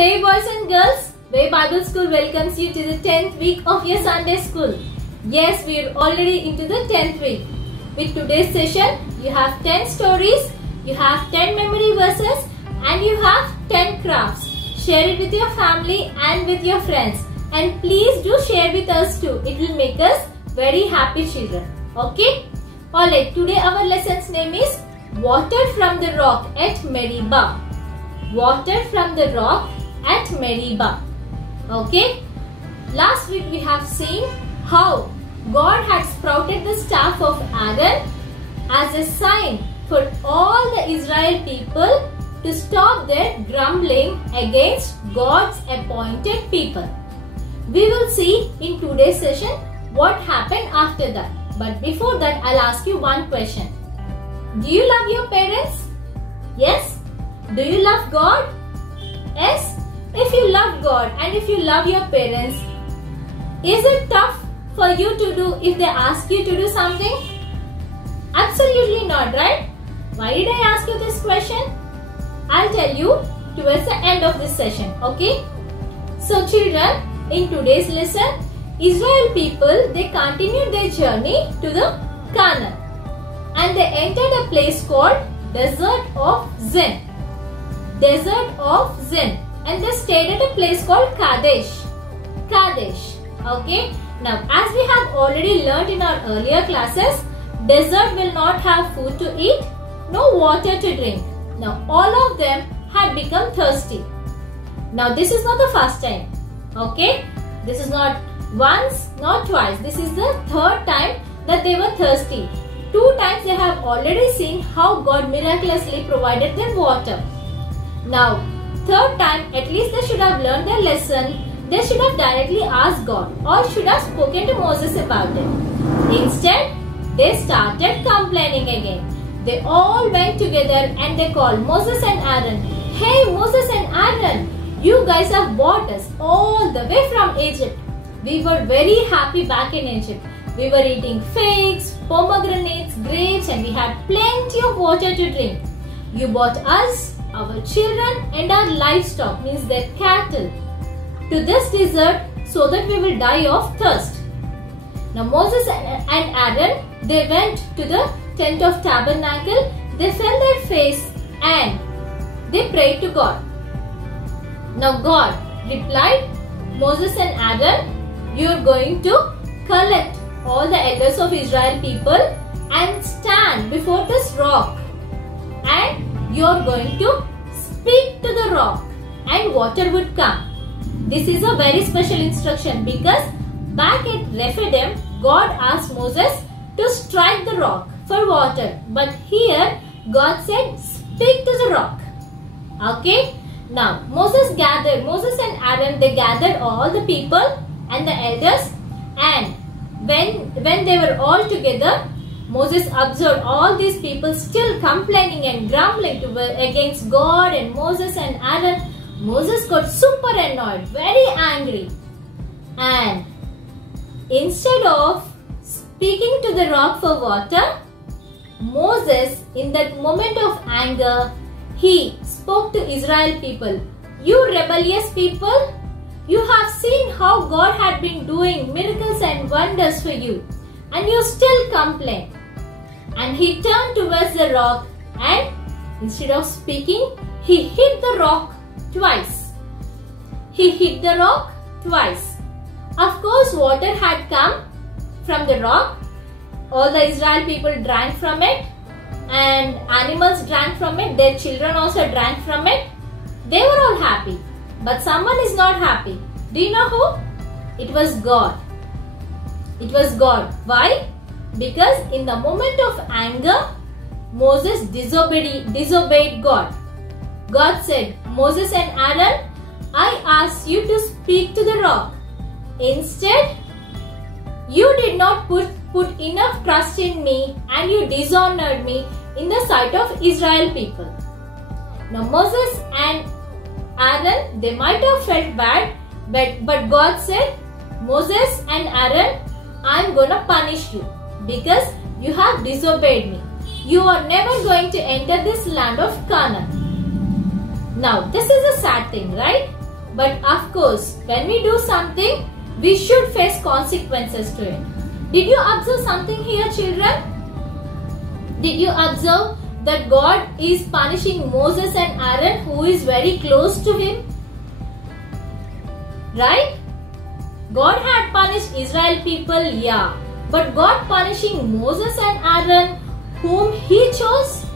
Hey boys and girls, Way Bible School welcomes you to the 10th week of your Sunday school. Yes, we are already into the 10th week. With today's session, you have 10 stories, you have 10 memory verses and you have 10 crafts. Share it with your family and with your friends. And please do share with us too. It will make us very happy children. Okay? Alright, today our lesson's name is Water from the Rock at Meribah. Water from the rock at Meribah. Okay? Last week we have seen how God had sprouted the staff of Aaron as a sign for all the Israel people to stop their grumbling against God's appointed people. We will see in today's session what happened after that. But before that, I'll ask you one question. Do you love your parents? Yes? Do you love God? Yes? If you love God and if you love your parents, is it tough for you to do if they ask you to do something? Absolutely not, right? Why did I ask you this question? I'll tell you towards the end of this session, okay? So children, in today's lesson, Israel people, they continued their journey to the Canaan and they entered a place called Desert of Zin. Desert of Zin, and they stayed at a place called Kadesh. Kadesh, okay? Now, as we have already learnt in our earlier classes, desert will not have food to eat, no water to drink. Now, all of them had become thirsty. Now, this is not the first time, okay? This is not once, not twice. This is the third time that they were thirsty. 2 times they have already seen how God miraculously provided them water. Now, third time, at least they should have learned their lesson. They should have directly asked God or should have spoken to Moses about it. Instead, they started complaining again. They all went together and they called Moses and Aaron. Hey Moses and Aaron, you guys have brought us all the way from Egypt. We were very happy back in Egypt. We were eating figs, pomegranates, grapes and we had plenty of water to drink. You brought us, our children and our livestock, means their cattle, to this desert so that we will die of thirst. Now Moses and Aaron, they went to the tent of tabernacle, they fell their face and they prayed to God. Now God replied, Moses and Aaron, you are going to collect all the elders of Israel people and stand before this rock and you are going to speak to the rock and water would come. This is a very special instruction because back at Rephidim, God asked Moses to strike the rock for water. But here, God said, speak to the rock. Okay? Now, Moses and Aaron, they gathered all the people and the elders, and when they were all together, Moses observed all these people still complaining and grumbling against God and Moses and Aaron. Moses got super annoyed, very angry, and instead of speaking to the rock for water, Moses, in that moment of anger, he spoke to Israel people. You rebellious people, you have seen how God had been doing miracles and wonders for you and you still complain. And he turned towards the rock and instead of speaking, he hit the rock twice. He hit the rock twice. Of course, water had come from the rock. All the Israel people drank from it and animals drank from it. Their children also drank from it. They were all happy. But someone is not happy. Do you know who? It was God. It was God. Why? Because in the moment of anger, Moses disobeyed God. God said, Moses and Aaron, I asked you to speak to the rock. Instead, you did not put enough trust in me and you dishonored me in the sight of Israel people. Now Moses and Aaron, they might have felt bad, but God said, Moses and Aaron, I am gonna punish you because you have disobeyed me. You are never going to enter this land of Canaan. Now, this is a sad thing, right? But of course, when we do something, we should face consequences to it. Did you observe something here, children? Did you observe that God is punishing Moses and Aaron, who is very close to him? Right? God had punished Israel people, yeah. But God punishing Moses and Aaron, whom he chose?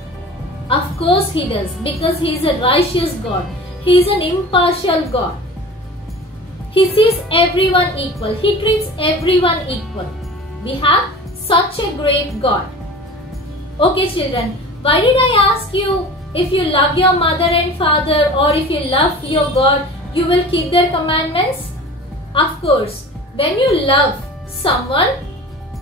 Of course he does, because he is a righteous God. He is an impartial God. He sees everyone equal. He treats everyone equal. We have such a great God. Okay children, why did I ask you if you love your mother and father, or if you love your God, you will keep their commandments? Of course, when you love someone,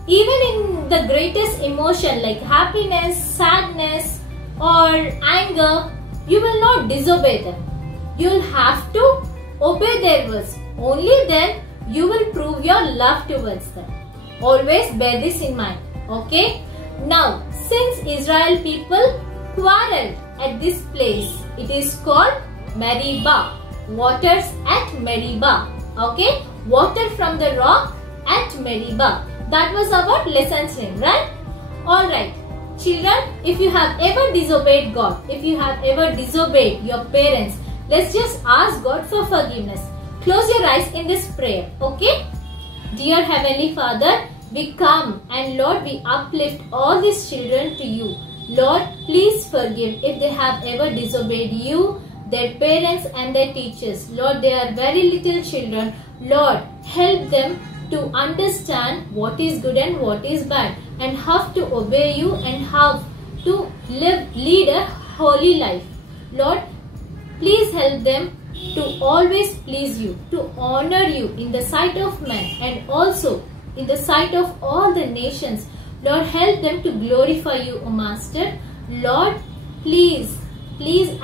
even in the greatest emotion like happiness, sadness or anger, you will not disobey them. You will have to obey their words. Only then you will prove your love towards them. Always bear this in mind. Okay? Now, since Israel people quarreled at this place, it is called Meribah. Waters at Meribah. Okay? Water from the rock at Meribah. That was our lesson's name, right? Alright. Children, if you have ever disobeyed God, if you have ever disobeyed your parents, let's just ask God for forgiveness. Close your eyes in this prayer, okay? Dear Heavenly Father, we come and Lord, we uplift all these children to you. Lord, please forgive if they have ever disobeyed you, their parents and their teachers. Lord, they are very little children. Lord, help them to understand what is good and what is bad, and how to obey you and how to lead a holy life. Lord, please help them to always please you, to honor you in the sight of men and also in the sight of all the nations. Lord, help them to glorify you, O Master. Lord, please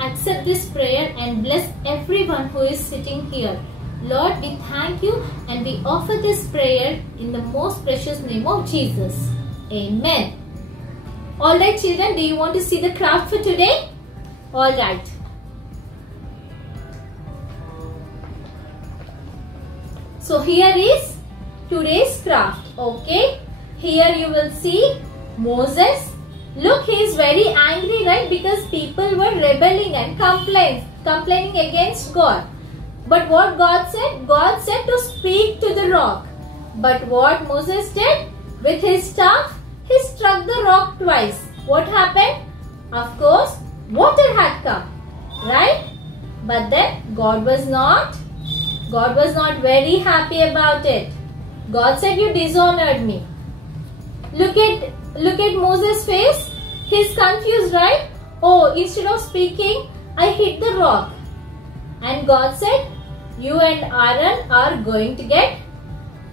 accept this prayer and bless everyone who is sitting here. Lord, we thank you and we offer this prayer in the most precious name of Jesus. Amen. Alright children, do you want to see the craft for today? Alright. So here is today's craft. Okay. Here you will see Moses. Look, he is very angry, right? Because people were rebelling and complaining against God. But what God said? God said to speak to the rock. But what Moses did? With his staff, he struck the rock twice. What happened? Of course, water had come, right? But then God was not very happy about it. God said, you dishonored me. Look at Moses' face. He's confused, right? Oh, instead of speaking, I hit the rock. And God said, you and Aaron are going to get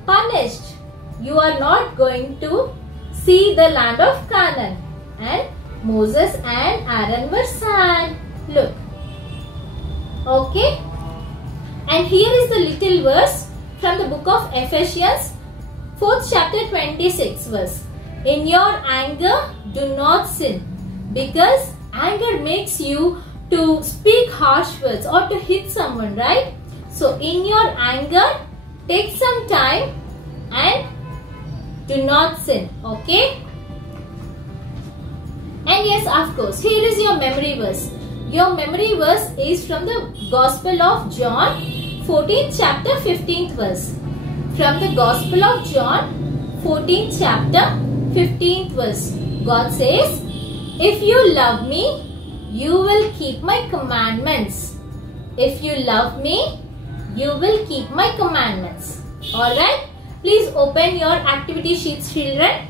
punished. You are not going to see the land of Canaan. And Moses and Aaron were sad. Look. Okay. And here is the little verse from the book of Ephesians, 4th chapter 26 verse. In your anger, do not sin, because anger makes you to speak harsh words or to hit someone, right? So in your anger, take some time and do not sin, okay? And yes, of course, here is your memory verse. Your memory verse is from the Gospel of John, 14th chapter, 15th verse. From the Gospel of John, 14th chapter, 15th verse. God says, if you love me, you will keep my commandments. If you love me, you will keep my commandments. Alright? Please open your activity sheets, children.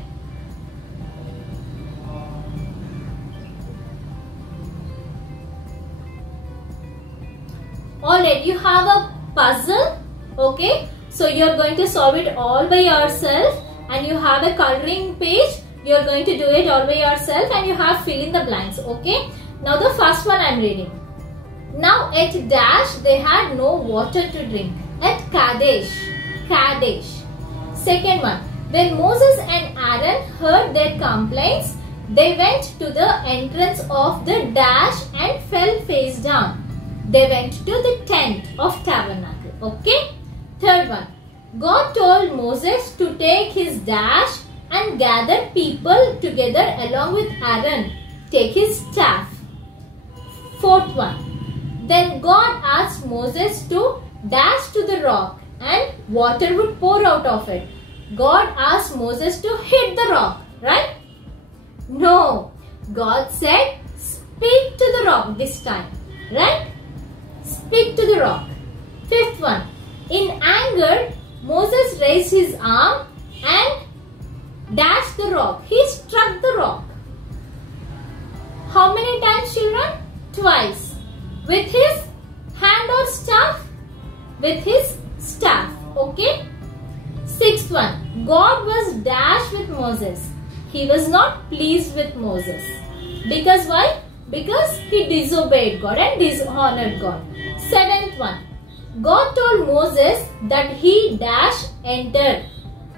Alright, you have a puzzle. Okay? So you are going to solve it all by yourself. And you have a coloring page. You are going to do it all by yourself. And you have fill in the blanks. Okay? Now the first one I am reading. Now at Dash they had no water to drink. At Kadesh. Second one. When Moses and Aaron heard their complaints, they went to the entrance of the Dash and fell face down. They went to the tent of tabernacle. Okay. Third one. God told Moses to take his dash and gather people together along with Aaron. Take his staff. Fourth one. Then God asked Moses to dash to the rock and water would pour out of it. God asked Moses to hit the rock, right? No. God said, speak to the rock this time, right? Speak to the rock. Fifth one. In anger, Moses raised his arm and dashed the rock. He struck the rock. How many times, children? Twice. With his hand or staff? With his staff. Okay. Sixth one. God was dashed with Moses. He was not pleased with Moses. Because why? Because he disobeyed God and dishonored God. Seventh one. God told Moses that he dash enter.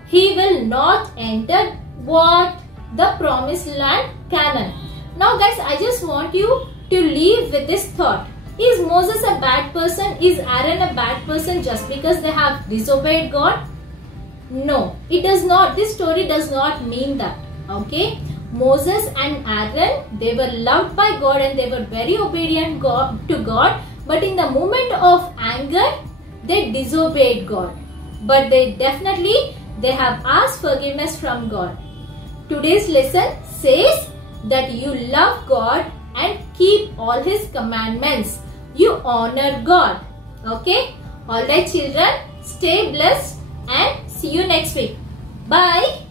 He will not enter what? The promised land, Canaan. Now guys, I just want you to leave with this thought. Is Moses a bad person? Is Aaron a bad person just because they have disobeyed God? No, it does not. This story does not mean that. Okay. Moses and Aaron, they were loved by God and they were very obedient to God. But in the moment of anger, they disobeyed God. But they have asked forgiveness from God. Today's lesson says that you love God and keep all His commandments. You honor God. Okay? Alright children, stay blessed and see you next week. Bye.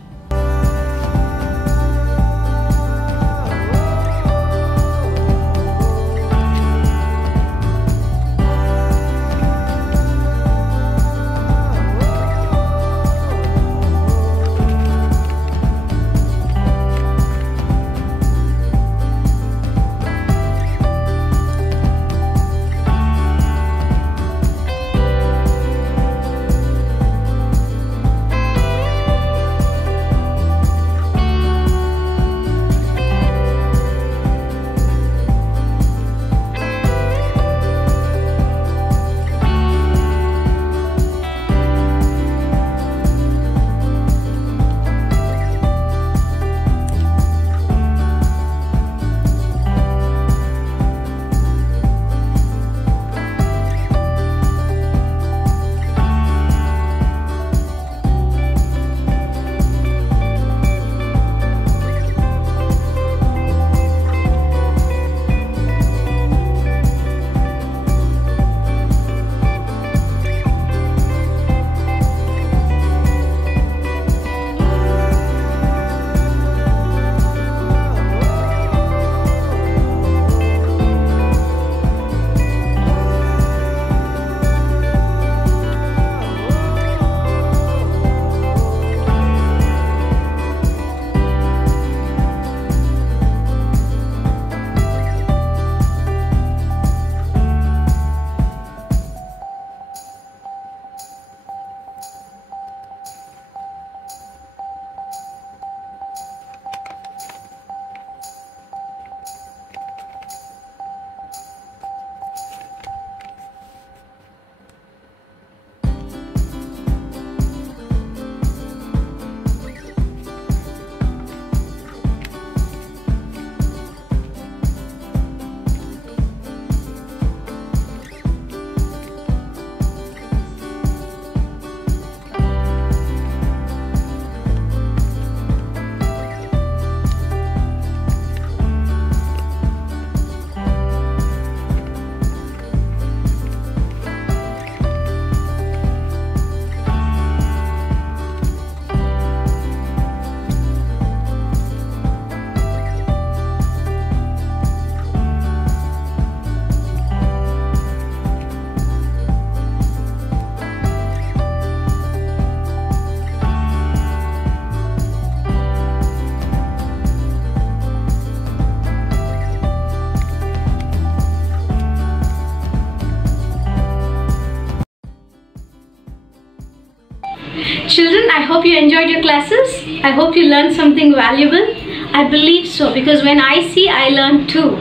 Children, I hope you enjoyed your classes. I hope you learned something valuable. I believe so, because when I see, I learn too.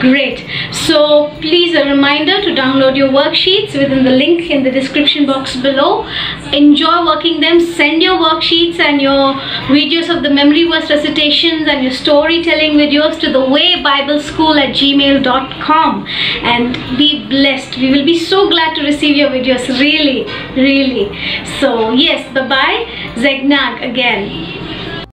Great. So please please, a reminder to download your worksheets within the link in the description box below. Enjoy working them. Send your worksheets and your videos of the memory verse recitations and your storytelling videos to thewaybibleSchool@gmail.com and be blessed. We will be so glad to receive your videos, really. So yes, bye bye. Zegnag again.